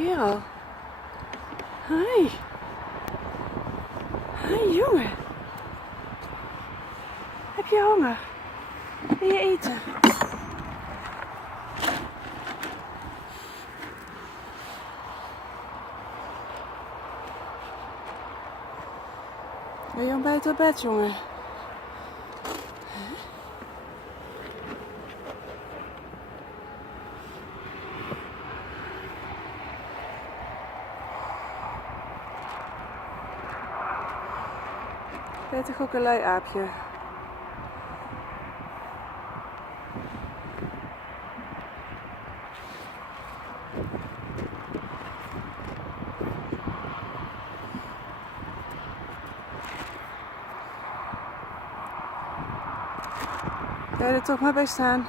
kerel. Hoi. Hoi, jongen. Heb je honger? Wil je eten? Wil je ontbijt op bed, jongen? Ben je toch ook een lui aapje? Ga je er toch maar bij staan?